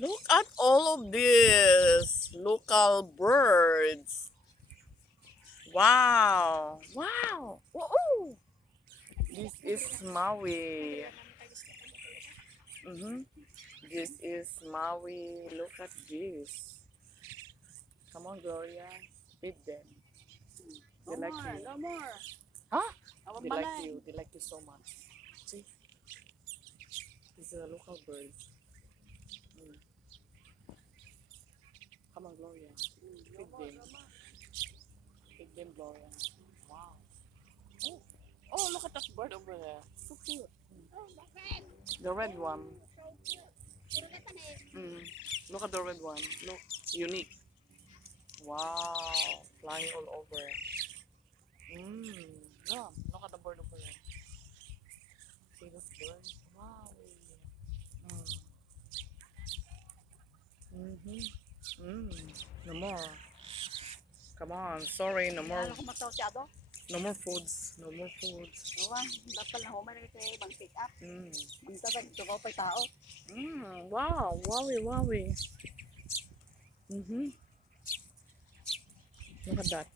Look at all of this local birds. Wow. Wow. Woo! This is Maui. This is Maui. Look at this. Come on, Gloria. Feed them. They like you. No more. Huh? They like you. They like you so much. See? These are local birds. Mm. Come on, Gloria. Feed them. Feed them, Gloria. Wow. Oh, oh, look at that bird over there. So cute. The red one. Mm. Look at the red one. Look, unique. Wow, flying all over. Yeah, look at the bird over there. See this bird? Wow. No more. Come on, sorry, no more. Ano ko masyado? No more foods. No more foods. Diba? Dapat lang humay na kayo bang pick up. Mm. Magsabat, ito ko pa tao. Wow, wowie, wowie. Look at that.